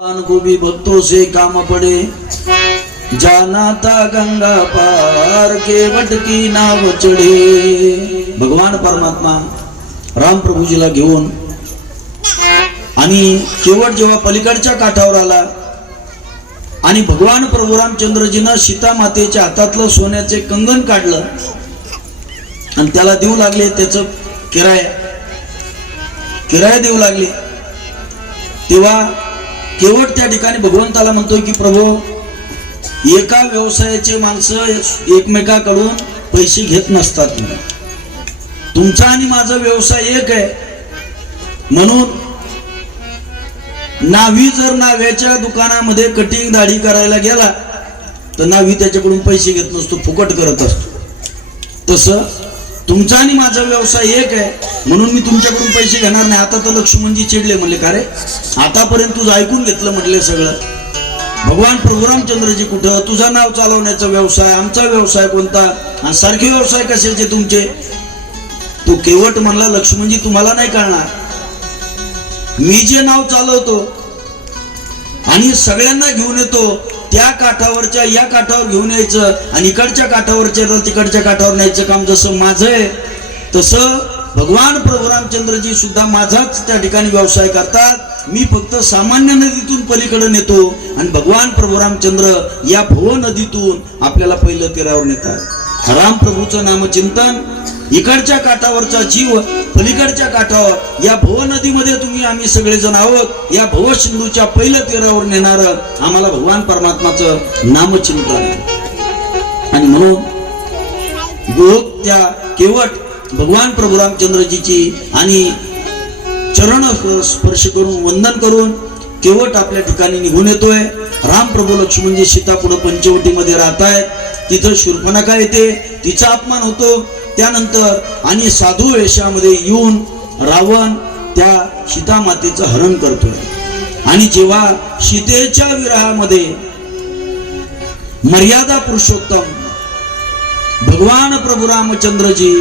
भगवान को भी भक्तों से काम पड़े। जाना था गंगा पार केवट की नाव चढे। भगवान परमात्मा राम प्रभूजीला घेऊन आणि केवट जेव्हा पलीकडच्या काठावर आला आणि भगवान प्रभू रामचंद्रजीनं सीता मातेच्या हातातलं सोन्याचे कंगन काढलं आणि त्याला देऊ लागले त्याचं किराया. किराया देऊ लागले. तेव्हा केवळ त्या ठिकाणी भगवंताला म्हणतोय की प्रभू एका व्यवसायाचे माणसं एकमेकाकडून पैसे घेत नसतात तुमचा आणि माझा व्यवसाय एक आहे. म्हणून नावी जर नाव्याच्या दुकानामध्ये कटिंग दाढी करायला गेला तर नावी त्याच्याकडून पैसे घेत नसतो फुकट करत असतो. तसं तुमचा आणि माझा व्यवसाय एक आहे. म्हणून मी तुमच्याकडून पैसे घेणार नाही. आता तर लक्ष्मणजी चिडले म्हणले का रे? आतापर्यंत तुझं ऐकून घेतलं म्हटले सगळं. भगवान प्रभुरामचंद्रजी कुठं? तुझा नाव चालवण्याचा व्यवसाय आमचा व्यवसाय कोणता? आणि सारखे व्यवसाय कशाचे तुमचे? तू केवट म्हणला लक्ष्मणजी तुम्हाला नाही कळणार. मी जे नाव चालवतो आणि सगळ्यांना घेऊन येतो त्या काठावरच्या या काठावर घेऊन यायचं आणि इकडच्या काठावरच्या तिकडच्या काठावर न्यायचं काम जसं माझं आहे तसं भगवान प्रभू रामचंद्रजी सुद्धा माझाच त्या ठिकाणी व्यवसाय करतात. मी फक्त सामान्य नदीतून पलीकडे नेतो आणि भगवान प्रभू रामचंद्र या भव नदीतून आपल्याला पहिलं तीरावर नेतात. राम प्रभूचं नामचिंतन इकडच्या काठावरचा जीव पलीकडच्या काठावर. या भव नदीमध्ये तुम्ही आम्ही सगळेजण आहोत. या भव सिंधूच्या पहिल्या तीरावर नेणार आम्हाला भगवान परमात्माचं नामचिंतन आणि म्हणून गोप त्या केवट भगवान प्रभू रामचंद्रजीची आणि चरण स्पर्श करून वंदन करून केवट आपल्या ठिकाणी निघून येतोय. राम प्रभू लक्ष्मणजी सीता पुढे पंचवटीमध्ये राहत आहेत तिथं शूर्पणाखा येते तिचा अपमान होतो. त्यानंतर आणि साधू वेशामध्ये येऊन रावण त्या सीतामातेचं हरण करतोय. आणि जेव्हा सीतेच्या विरहामध्ये मर्यादा पुरुषोत्तम भगवान प्रभू रामचंद्रजी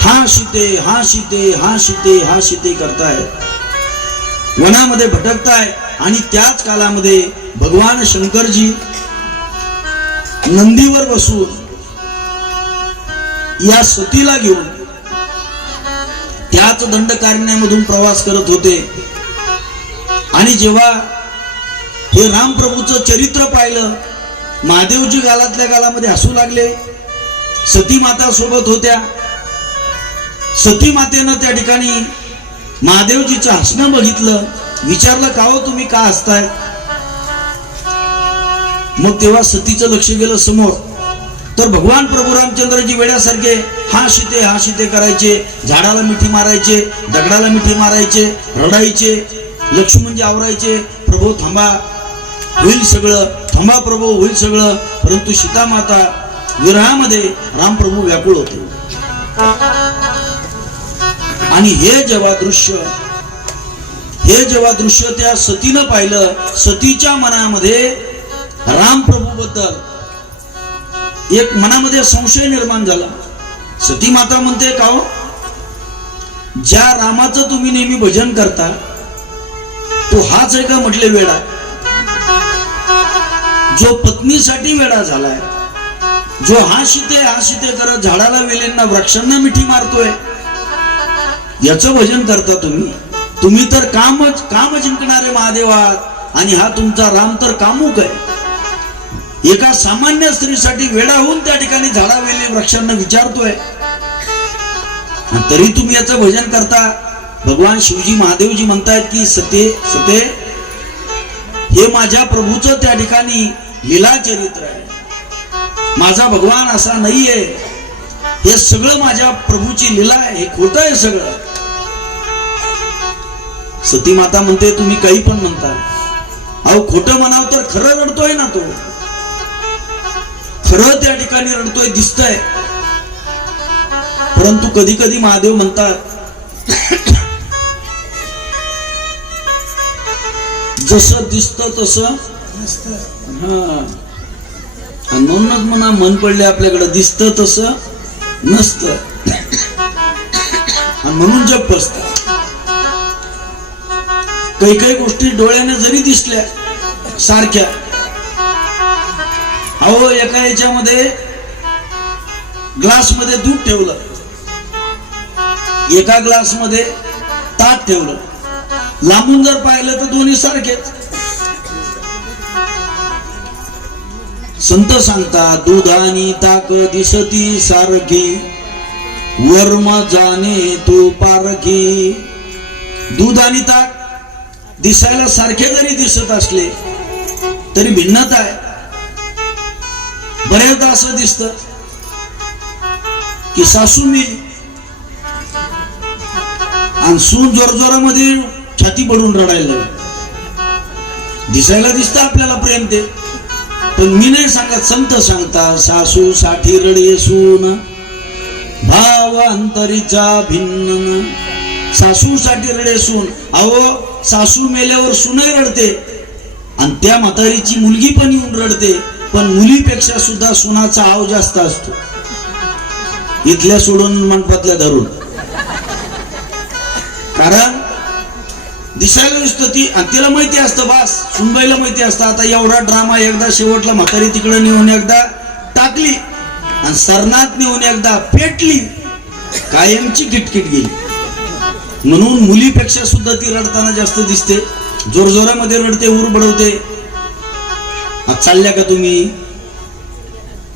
हा सीते हा सीते हा सीते हा सीते करताय. वनामध्ये भटकताय. आणि त्याच कालामध्ये भगवान शंकरजी नंदीवर बसून या सतीला घेऊन त्याच दंडकारण्यामधून प्रवास करत होते. आणि जेव्हा हे रामप्रभूचं चरित्र पाहिलं महादेवजी गालातल्या गालामध्ये हसू लागले. सती माता सोबत होत्या. सती मातेनं त्या ठिकाणी महादेवजीचं हसणं बघितलं. विचारलं का हो तुम्ही का हसताय? मग तेव्हा सतीचं लक्ष गेलं समोर. तर भगवान प्रभू रामचंद्रजी वेड्यासारखे हा शिते हा शिते करायचे झाडाला मिठी मारायचे दगडाला मिठी मारायचे रडायचे लक्ष्मणजी म्हणजे आवरायचे प्रभू थांबा होईल सगळं थांबा प्रभू होईल सगळं परंतु सीता माता विरहामध्ये रामप्रभू व्याकुळ होते. आणि हे जेव्हा दृश्य हे जेव्हा दृश्य त्या सतीनं पाहिलं सतीच्या मनामध्ये रामप्रभू बद्दल एक मनामध्ये संशय निर्माण झाला. सती माता म्हणते का हो? ज्या रामाचं तुम्ही नेहमी भजन करता तो हाच आहे का म्हटले वेडा? जो पत्नीसाठी वेडा झालाय जो हा शिते हा शिते करत झाडाला वेलेंना वृक्षांना मिठी मारतोय याचं भजन करता तुम्ही? तुम्ही तर कामच काम जिंकणारे महादेवात आणि हा तुमचा राम तर कामुक आहे. एका सामान्य स्त्रीसाठी वेडा होऊन त्या ठिकाणी झाडावेली वृक्षांना विचारतोय. तरी तुम्ही याचं भजन करता. भगवान शिवजी महादेवजी म्हणतायत की सते सते हे माझ्या प्रभूचं त्या ठिकाणी लीला चरित्र आहे. माझा भगवान असा नाहीये. हे सगळं माझ्या प्रभूची लीला आहे. हे खोटं आहे सगळं. सती माता म्हणते तुम्ही काही पण म्हणता. अहो खोटं म्हणाव तर खरं रडतोय ना तो. खरं त्या ठिकाणी रडतोय दिसतय. परंतु कधी कधी महादेव म्हणतात जसं दिसत तस हा. म्हणूनच म्हणा मन पडले आपल्याकडे दिसत तस नसत. म्हणून जप बसतात काही काही गोष्टी डोळ्याने जरी दिसल्या सारख्या अहो एका याच्यामध्ये ग्लासमध्ये दूध ठेवलं. एका ग्लासमध्ये ताट ठेवलं. लांबून जर पाहिलं तर दोन्ही सारखेच संत सांगता दूध आणि ताक दिसती सारखी वर्म जाणे तू पारखी. दूध आणि ताक दिसायला सारखे जरी दिसत असले तरी भिन्नता आहे. बऱ्याचदा असं दिसत की सासू मी आणि सून जोरजोरामध्ये छाती पडून रडायला दिसायला दिसतं आपल्याला प्रेम ते. पण मी नाही सांगत संत सांगता सासू साठी रडे सून. भाव अंतरीचा भिन्न सासू साठी रडे सून. अहो सासू मेल्यावर सुनही रडते. आणि त्या म्हातारीची मुलगी पण येऊन रडते. पण मुलीपेक्षा सुद्धा सुनाचा आव जास्त असतो. इथल्या सोडून मंडपातल्या धरून. कारण दिसायला दिसतो ती आणि तिला माहिती असतं बास सुनबाईला माहिती असतं आता एवढा ड्रामा एकदा शेवटला म्हातारी तिकडे नेऊन एकदा टाकली आणि सरनात नेऊन एकदा पेटली कायमची किटकिट गेली. म्हणून मुलीपेक्षा सुद्धा ती रडताना जास्त दिसते जोरजोरामध्ये रडते उर बडवते आज चालल्या का तुम्ही?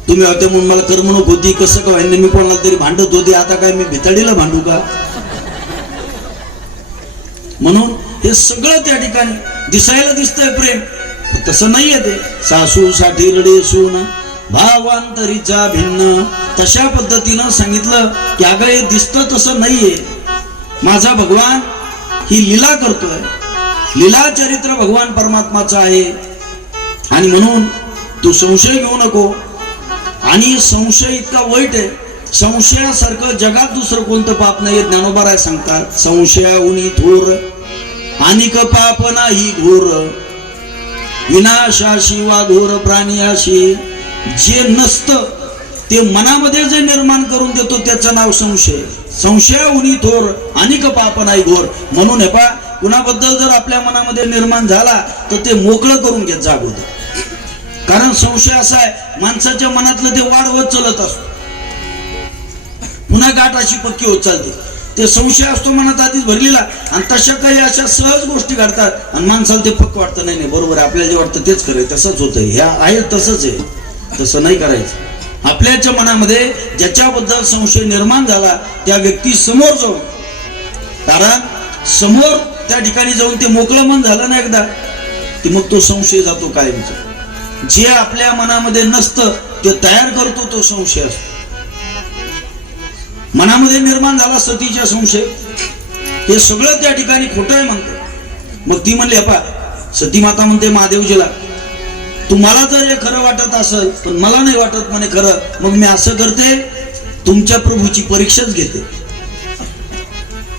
तुम्ही होते म्हणून मला करमणूक होती. कसं का व्हायला मी कोणाला तरी भांडत होते. आता काय मी भिताडीला भांडू का? म्हणून हे सगळं त्या ठिकाणी दिसायला दिसतंय प्रेम. तसं नाहीये ते. सासू साठी रडे सून भावांतरीचा भिन्न. तशा पद्धतीनं सांगितलं की अगं हे दिसतं तसं नाहीये. माझा भगवान ही लीला करतोय. लीला चरित्र भगवान परमात्माचं आहे. आणि म्हणून तू संशय घेऊ नको. आणि संशय इतका वाईट आहे. संशयासारखं जगात दुसरं कोणतं पाप नाही ज्ञानोबाराय सांगतात. संशयाहुनी थोर अनिक पाप नाही घोर विनाशाशी वा घोर प्राणीशी जे नसतं ते मनामध्ये जे निर्माण करून देतो त्याचं नाव संशय. संशयाहुनी थोर अनिक पाप नाही घोर. म्हणून हे पा कुणाबद्दल जर आपल्या मनामध्ये निर्माण झाला तर ते मोकळं करून घेत जा अगोदर कारण संशय असा आहे माणसाच्या मनातलं ते वाढवत चलत असतो. पुन्हा गाठ अशी पक्की होत चालते. ते संशय असतो मनात आधीच भरलेला आणि तशा काही अशा सहज गोष्टी घडतात आणि माणसाला ते पक्क वाटतं नाही नाही बरोबर आहे आपल्याला जे वाटतं तेच खरंय तसंच होतं ह्या आहे तसंच आहे. तसं नाही करायचं. आपल्याच्या मनामध्ये ज्याच्याबद्दल संशय निर्माण झाला त्या व्यक्ती समोर जाऊन कारण समोर त्या ठिकाणी जाऊन ते मोकळं मन झालं ना एकदा की मग तो संशय जातो कायमचा. जे आपल्या मनामध्ये नसतं ते तयार करतो तो संशय असतो. मनामध्ये निर्माण झाला सतीचा संशय. हे सगळं त्या ठिकाणी खोटं आहे म्हणते. मग ती म्हणली अपा सती माता म्हणते महादेवजीला तुम्हाला जर हे खरं वाटत असेल पण मला नाही वाटत म्हणे खरं मग मी असं करते तुमच्या प्रभूची परीक्षाच घेते.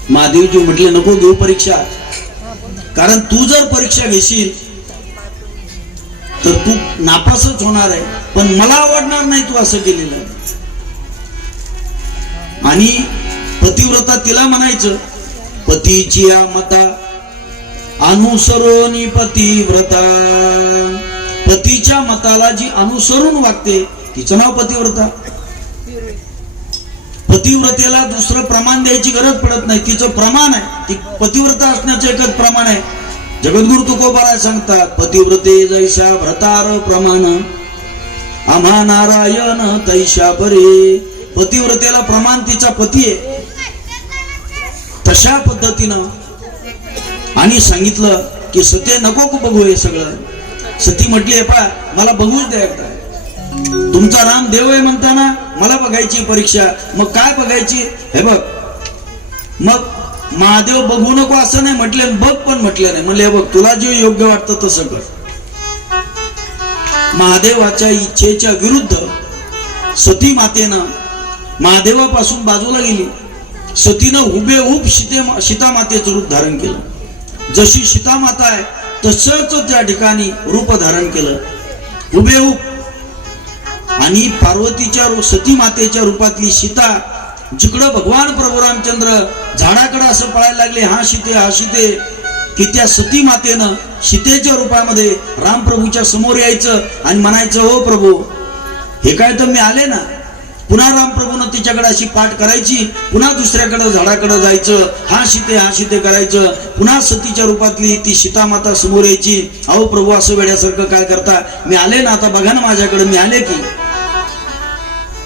महादेवजी म्हटले नको घेऊ परीक्षा. कारण तू जर परीक्षा घेशील तर तू नापासच होणार आहे. पण मला आवडणार नाही तू असं केलेलं. आणि पतिव्रता तिला म्हणायचं पतीची या मता अनुसरोनी पतिव्रता. पतीच्या मताला जी अनुसरून वागते तिचं नाव पतिव्रता. पतिव्रतेला दुसरं प्रमाण द्यायची गरज पडत नाही. तिचं प्रमाण आहे. ती पतिव्रता असण्याचं एकच प्रमाण आहे. जगद्गुरु तुकोबाराय सांगतात पतिव्रते जैशा भ्रतार प्रमाण. आम्हा नारायण तैशा परे. पतिव्रतेला प्रमाण तिचा पती आहे. तशा पद्धतीनं आणि सांगितलं की सत्य नको बघू हे सगळं. सती म्हटली आहे पा मला बघूच द्या एकदा. तुमचा राम देव आहे म्हणताना मला बघायची परीक्षा. मग काय बघायची? हे बघ. मग महादेव बघू नको असं नाही म्हटले बघ पण म्हटलं नाही. म्हणले बघ तुला जे योग्य वाटतं तसं कर. महादेवाच्या इच्छेच्या विरुद्ध सती मातेनं महादेवापासून बाजूला गेली. सतीनं हुबेहूब सीते सीता मातेचं रूप धारण केलं. जशी सीता माता आहे तसंच त्या ठिकाणी रूप धारण केलं. हुबेहूब आणि पार्वतीच्या सती मातेच्या रूपातली सीता जिकडं भगवान प्रभू रामचंद्र झाडाकडं असं पळायला लागले हा शिते हा शिते की त्या सती मातेनं सीतेच्या रूपामध्ये रामप्रभूच्या समोर यायचं आणि म्हणायचं हो प्रभू हे काय तर मी आले ना? पुन्हा रामप्रभूनं तिच्याकडे अशी पाठ करायची पुन्हा दुसऱ्याकडं झाडाकडं जायचं हा शिते हा शिते करायचं पुन्हा सतीच्या रूपातली ती सीता माता समोर यायची अहो प्रभू असं वेड्यासारखं काय करता? मी आले ना आता बघा ना माझ्याकडे मी आले की?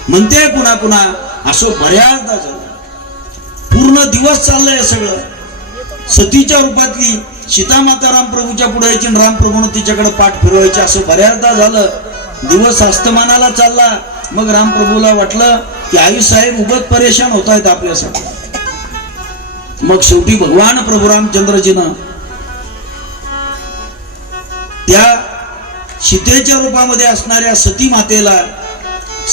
म्हणते पुन्हा पुन्हा असं बऱ्याचदा झालं. पूर्ण दिवस चाललंय सगळं. सतीच्या रूपातली सीता माता रामप्रभूच्या पुढे यायची आणि तिच्याकडे पाठ फिरवायची असं बऱ्याचदा झालं. दिवस अस्तमानाला चालला. मग रामप्रभूला वाटलं की आई साहेब उगत परेशान होत आहेत आपल्यासाठी. मग शेवटी भगवान प्रभू रामचंद्रजीनं त्या सीतेच्या रूपामध्ये असणाऱ्या सती मातेला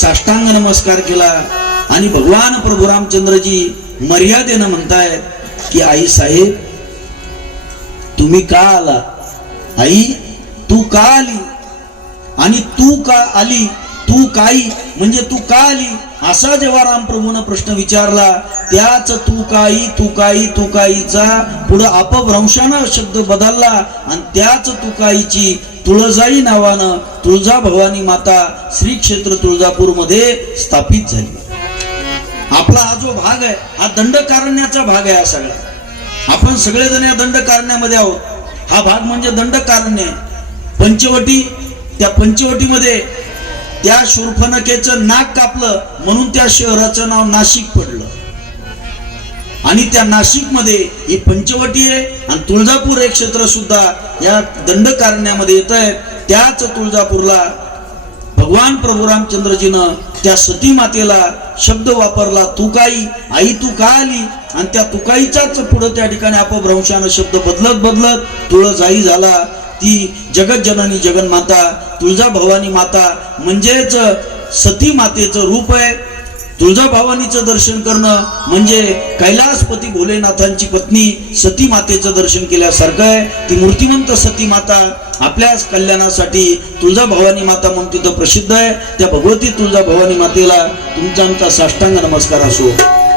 साष्टांग नमस्कार केला. आणि भगवान प्रभू रामचंद्रजी मर्यादेनं म्हणतायत की आई साहेब तुम्ही का आला? आई तू का आली? आणि तू का आली? तू काही म्हणजे तू का आली? असा जेव्हा रामप्रभूनं प्रश्न विचारला त्याच तू काही तू काही तू काहीचा पुढं अपभ्रंशानं शब्द बदलला आणि त्याच तू काहीची तुळजाई नावानं तुळजा भवानी माता श्री क्षेत्र तुळजापूरमध्ये स्थापित झाली. आपला हा जो भाग आहे हा दंडकारण्याचा भाग आहे हा सगळा. आपण सगळेजण या दंडकारण्यामध्ये आहोत. हा भाग म्हणजे दंडकारण्य. पंचवटी त्या पंचवटीमध्ये त्या शूरफनकेचं नाक कापलं म्हणून त्या शहराचं नाव नाशिक पडलं. आणि त्या नाशिकमध्ये ही पंचवटी आहे आणि तुळजापूर हे क्षेत्र सुद्धा या दंडकारण्यामध्ये येत आहे त्याच तुळजापूरला भगवान प्रभू रामचंद्रजीनं त्या सती मातेला शब्द वापरला तू काही आई तू का आली? आणि त्या तुकाईचाच पुढं त्या ठिकाणी अपभ्रंशानं शब्द बदलत बदलत तुळजाई झाला. ती जगत जननी जगन्माता तुळजा भवानी माता म्हणजेच सती मातेचं रूप आहे. तुळजा भवानीचं दर्शन करणं म्हणजे कैलासपती भोलेनाथांची पत्नी सती मातेचं दर्शन केल्यासारखं आहे. ती मूर्तिमंत सती माता आपल्याच कल्याणासाठी तुळजा भवानी माता म्हणून तिथं प्रसिद्ध आहे. त्या भगवती तुळजा भवानी मातेला तुमचा आमचा साष्टांग नमस्कार असो.